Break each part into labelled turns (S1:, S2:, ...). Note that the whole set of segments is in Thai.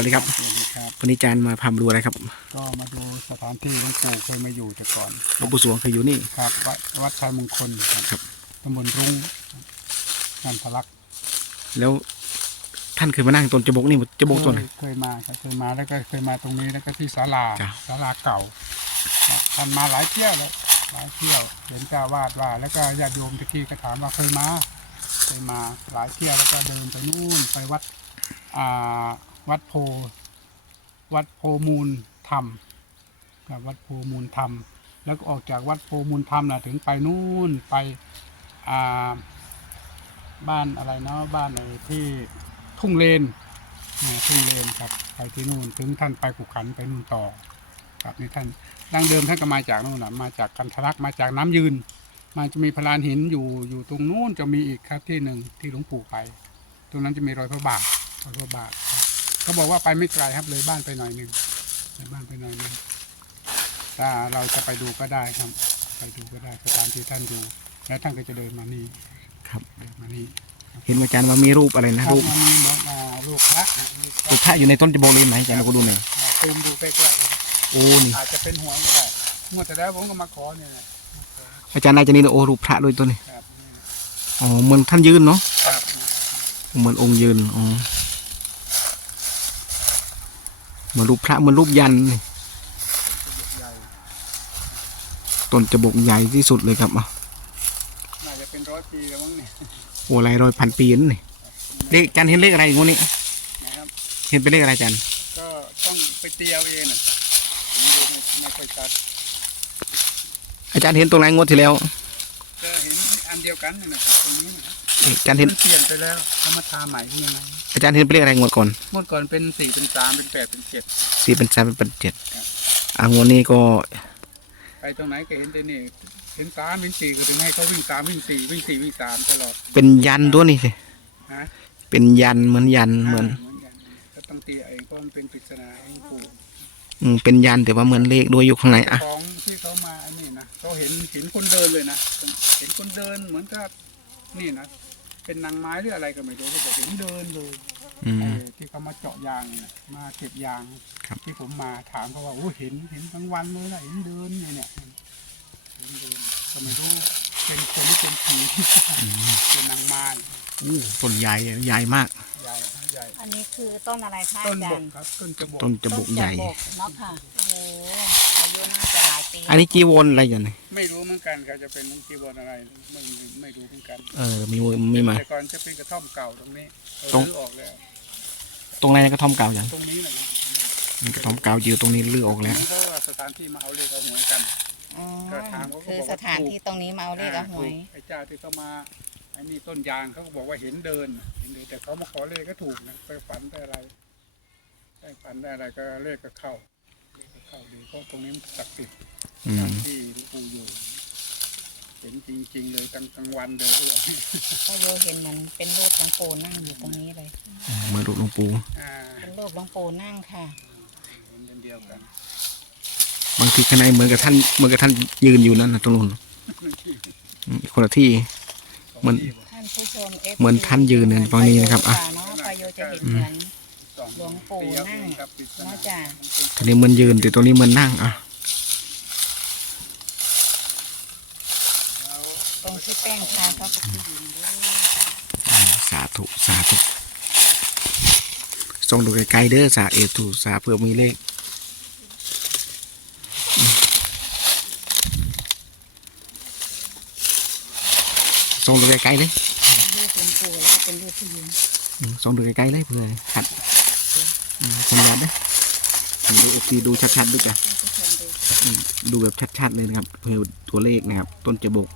S1: สวัสดีครับ
S2: สวัสดีครับ
S1: วันนี้อาจารย์มาพามาดูอะไรครับ
S2: ก็มาดูสถานที่หลวงปู่เคยมาอยู่แต่ก่อน
S1: หลวงปู่สวงเคยอยู่นี่
S2: ครับวัดวัดชัยมงคลครับ
S1: ครับ
S2: ตำบลรุ้งนันทลักษณ์
S1: แล้วท่านเคยมานั่งต้นจบกนี่จบกต้น
S2: เคยเคยมาครับเคยมาแล้วก็เคยมาตรงนี้แล้วก็ที่ศาลา
S1: จ้ะ
S2: ศาลาเก่าครับท่านมาหลายเที่ยวแล้วหลายเที่ยวเห็นเจ้าวาดว่า แล้วก็ญาติโยมตะกี้ก็ถามว่าเคยมาเคยมาหลายเที่ยวแล้วก็เดินไปนู่นไปวัดอ่า วัดโพ วัดโพมูลธรรมครับวัดโพมูลธรรม แล้วก็ออกจากวัดโพมูลธรรมนะถึงไปนู่นไปอ่าบ้านอะไรเนาะบ้านในที่ทุ่งเลนทุ่งเลนครับไปที่นู่นถึงท่านไปขุขันไปนู่นต่อครับนี่ท่านดั้งเดิมท่านก็มาจากนู่นนะมาจากกันทะลักมาจากน้ำยืน มันจะมีพลานหินอยู่อยู่ตรงนู้นจะมีอีกครับที่หนึ่งที่หลวงปู่ไป ตรงนั้นจะมีรอยพระบาทรอยพระบาท เขาบอกว่าไปไม่ไกลครับเลยบ้านไปหน่อยหนึ่งเลยบ้านไปหน่อยหนึ่งถ้าเราจะไปดูก็ได้ครับ ไปดูก็ได้สถานที่ท่านดู แล้วท่านก็จะเดินมานี่
S1: ครับ
S2: เดินมานี่
S1: เห็นว่าอาจารย์ว่ามีรูปอะไรนะ
S2: ครับ
S1: รูป
S2: มันมีเหมือนอ่าลูกพระลูกพ
S1: รู
S2: ระ
S1: ปพระอยู่ในต้นจบกเลยไหมอาจารย์เราก็ดูหน่อย
S2: อ่าซูมดูใกล้ๆนะ
S1: โอ้นี่
S2: อาจจะเป็นหัวก็ได้งวดแต่แล้วผมก็มาขอเนี่ยนะมาขอ
S1: อาจารย์น่าจะนี่นะโอ้รูปพระด้วยตัวนี้
S2: ครับนี่นะ
S1: อ๋อเหมือนท่านยืนเนาะ
S2: ครับ
S1: เหมือนองค์ยืนอ๋อเห มือนรูปพระเหมือนรูปยันนี่
S2: ใหญ่
S1: ต้นจบกใหญ่ที่สุดเลยครับอะ
S2: น่าจะเป็นร้อยปีแล้วมั้งเนี่ย
S1: โอ้หลายร้อยพันปีนั่นนี่เลขอาจารย์เห็นเลขอะไรงวดนี้
S2: นะครับ
S1: เห็นเป็นเลขอะไรอาจารย์
S2: ก็ต้องไปเตียวเองนะผมดูไม่ไม่ค่อยชัด
S1: อาจารย์เห็นตรงไหนงวดที่แล้ว
S2: ก็เห็นอันเดียวกันนี่นะครับตรงนี้นะครับ
S1: อาจารย์เห็น
S2: มันเปลี่ยนไปแล้วเขามาทาใหม่ที่ยังไง
S1: อาจารย์เห็นเป็นเลขอะไรงวดก่อน
S2: เมื่อก่อนเป็นสี่เป็นสามเป็นแปดเป็นเจ็ด
S1: สี่เป็นสามเป็นเจ็ด
S2: ครับ
S1: อ่างวดนี้ก็
S2: ไปตรงไหนก็เห็นแต่นี่เห็นสามเห็นสี่ก็ถึงให้เขาวิ่งสามวิ่งสี่วิ่งสี่วิ่งสามตลอด
S1: เป็นยันตัวนี้สิ
S2: นะ
S1: เป็นยันเหมือนยันเหมือนา
S2: เหมือนกันก็ต้องตีเองก็มันเป็นปริศนาของปู่
S1: อืมเป็นยันแต่ว่าเหมือนเลขด้วยอยู่ข้างในอะ
S2: ของที่เขามาอันนี้นะเขาเห็นเห็นคนเดินเลยนะเห็นคนเดินเหมือนกับนี่นะ เป็นนางไม้หรืออะไรก็ไม่รู้เขาบอกเห็นเดินเลย
S1: อืม
S2: ไอ้ที่เขามาเจาะยางเนี่ยมาเก็บยาง
S1: ครับ
S2: ที่ผมมาถามเขาว่าโอ้เห็นเห็นทั้งวันเลยนะเห็นเดินเนี่ยเนี่ยเห็นเดินก็ไม่รู้เป็นคนหรือเป็นผีเป็นนางไม้
S1: อู้ต้นใหญ่ใหญ่มาก
S2: ใหญ่ใหญ่
S3: อันนี้คือต้นอะไรคะ
S2: ต้
S3: อานจา
S2: บ
S3: ร
S2: ก
S3: ย์
S2: ครับต้นจะบก
S1: ต้นจะบกใหญ่
S3: ต้นจะบกเนาะค่ะ โอ้โหอายุน่าจะหลายปี
S1: อันนี้จีวรอะไรอย่างนี้
S2: ไม่รู้เหมือนกันครับจะเป็นน้องจีวรอะไรไม่ไม่รู้เหมือน กัน
S1: เออมีมือมีมา
S2: แต่ก่อนจะเป็นกระท่อมเก่าตรงนี้เรา
S1: ตรง
S2: ลื้อออกแล้ว
S1: ตรงไหนกระท่อมเก่าอย่าง
S2: ตรงนี้แหละครับ
S1: มีกระท่อมเก่าอยู่ตรงนี้ลื้อออกแล้ว
S2: เพราะว่าสถานที่มาเอาเลขเอาหวยกัน
S3: อ๋อ
S2: ก็ถามเขาก็
S3: คือ
S2: บอกว่า
S3: สถานที่ตรงนี้มาเอาเลขเอาหวย
S2: ถูกไอ้เจ้าที่เขามาไอ้นี่ต้นยางเขาก็บอกว่าเห็นเดินเห็นเดินแต่เขามาขอเลขก็ถูกนะไปฝันได้อะไรได้ฝันได้อะไรก็เลขก็เข้าเลขก็เข้าดีเพราะตรงนี้มันศักดิ์สิทธิ์
S1: อืม
S2: ที่หลวงปู่อยู่ เห็น จริง ๆ เลยกลางกลางวันเลยด้วย
S3: ก็โยเห็นมันเป็นรูปหลวงปู่นั่งอยู่ตรงนี้เลย
S1: เหมือนรูปหลวงปู่
S2: อ่า
S3: เป็นรูปหลวงปู่นั่งค่ะ
S2: เห็นเป็นเดียวกัน
S1: บางทีข้างในเหมือนกับท่านเหมือนกับท่านยืนอยู่นั่นนะตรงนู้นอืมอีกคนละที่ เหมือน
S3: ท่านผู้ชม FC
S1: เหมือนท่านยืนเนี่ยตรงนี้นะครับอะ
S3: เนาะปโยจะเห็นเหมือน
S2: สอง
S3: หลวงปู่
S2: เตียว
S3: นั่ง
S2: เองครับปริศ
S3: เนาะ
S2: นา
S3: จ้ะ
S1: ตรงนี้เหมือนยืนแต่ตรงนี้เหมือนนั่งอะ
S2: แล้ว
S3: ตรง ที่แป้งทาเขาก็คือยืนด้วย
S1: สาธุสาธุส่องดูไกลๆเด้อสาเอตุสาเพื่อมีเลขส่องดูไกลๆเลย
S3: รูปหลวงปู่แล้วก็เป็นรูปผู้หญิง
S1: ส่องดูไกลๆเลยเพื่อขัดอืมสัญญาณนะดูอีกทีดูชัดๆด้วยจ้ะ
S3: ท่านดู
S1: อืมดูแบบชัดๆเลยนะครับเพื่อตัวเลขนะครับ ต้นจะบก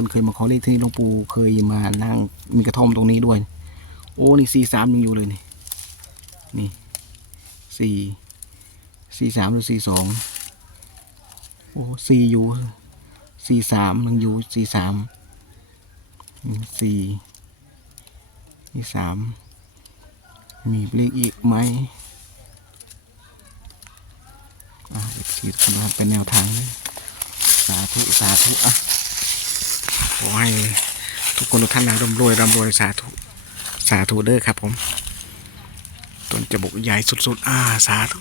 S1: คนเคยมาขอเลขที่หลวงปู่เคยมานั่งมีกระท่อมตรงนี้ด้วย โอ้นี่สี่สามยังอยู่เลยนี่นี่สี่สี่สามหรือสี่สองโอ้สี่อยู่สี่สามยังอยู่สี่สามสี่สี่สามมีเลขอีกไหมอ่าอีกสี่คนเป็นแนวทาง สาธุ สาธุ อะ ขอให้ทุกคนทุกท่านนะร่ำรวยร่ำรวยสาธุ สาธุเด้อครับผมต้นจะบกใหญ่สุดๆ อ่า สาธุ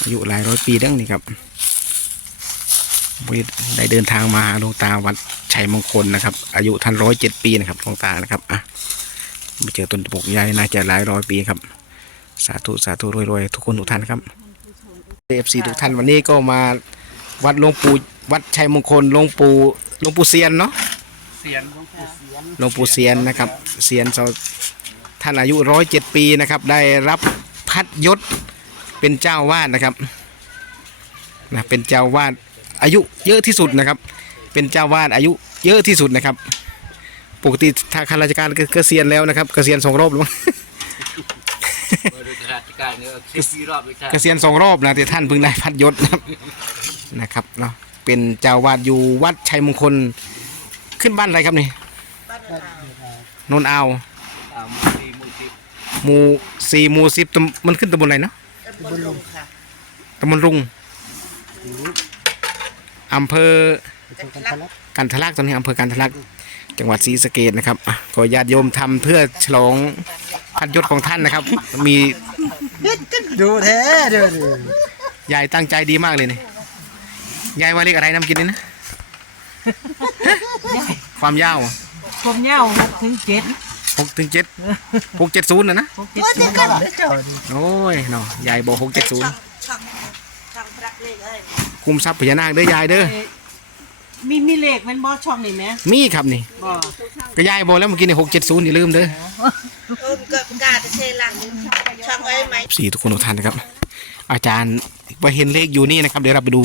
S1: อายุหลายร้อยปีดั้งนี่ครับได้เดินทางมาหาหลวงตาวัดชัยมงคลนะครับ อายุท่านร้อยเจ็ดปีนะครับหลวงตานะครับอะมาเจอต้นจะบกใหญ่น่าจะหลายร้อยปีครับ สาธุสาธุรวยๆทุกคนทุกท่านครับเอฟซีทุกท่านวันนี้ก็มา วัดหลวงปู่วัดชัยมงคลหลวงปู่หลวงปู่เซียนเนาะ
S2: เสียนหลวงปู่เสียน
S1: หลวงปู่เซียนนะครับเซียนเราท่านอายุร้อยเจ็ดปีนะครับ ได้รับพัดยศเป็นเจ้าวาดนะครับนะเป็นเจ้าวาดอายุเยอะที่สุดนะครับ เป็นเจ้าวาดอายุเยอะที่สุดนะครับ ปกติถ้าข้าราชการก็เกษียณแล้วนะครับ เกษียณสองรอบแล้วมั้ง
S4: เมื่อดูราชการเนี่ยสิบปีรอบเลยจ้ะ
S1: เกษียณสองรอบนะแต่ท่านเพิ่งได้พัดยศนะครับ นะครับเนาะเป็นเจ้าวาดอยู่วัดชัยมงคลขึ้นบ้านอะไรครับนี่นนท์อาว
S4: อ่ามุสีมุสี
S1: หมู่สี่หมู่สิบตำมันขึ้นตำบลอะไรเนาะ
S3: บนลงค่ะ
S1: ตำบลรุงอำเภอกันทะลักตอนนี้อำเภอกันทะลักจังหวัดศรีสะเกดนะครับอะขอญาติโยมทำเพื่อฉลองพัดยศของท่านนะครับ มี
S2: ดูแท้เด้อดิ
S1: ยายตั้งใจดีมากเลยนี่ ยายว่าเรียกอะไรน้ำกินนี่นะ ความยาว
S5: ผมเงาหกถึงเจ็ด
S1: หกถึงเจ็ดหกเจ็ดศูนย์นะนะ
S5: หกเจ็ดศูนย์
S1: โอ้ยเนาะยายบอกหกเจ็ดศูนย์คุมทรัพย์พญานาคเด้อยายเด้อ
S5: มีมีเลขเป็นบอช่องนี่ไหม
S1: มีครับนี่
S5: บอ
S1: ก็ยายบอกแล้วเมื่อกี้นี่หกเจ็ดศูนย์อย่าลืมเด้อ
S3: เออก็กาจะเชลังช่างไว้ไหม
S1: สี่ทุกคนทุกท่านนะครับ อาจารย์ว่าเห็นเลขอยู่นี่นะครับ เดี๋ยวเราไปดู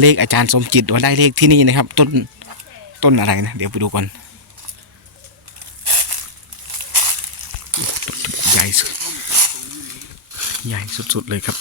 S1: เลขอาจารย์สมจิตว่าได้เลขที่นี่นะครับ ต้นต้นอะไรนะ เดี๋ยวไปดูก่อนใหญ่สุด ใหญ่สุดๆเลยครับ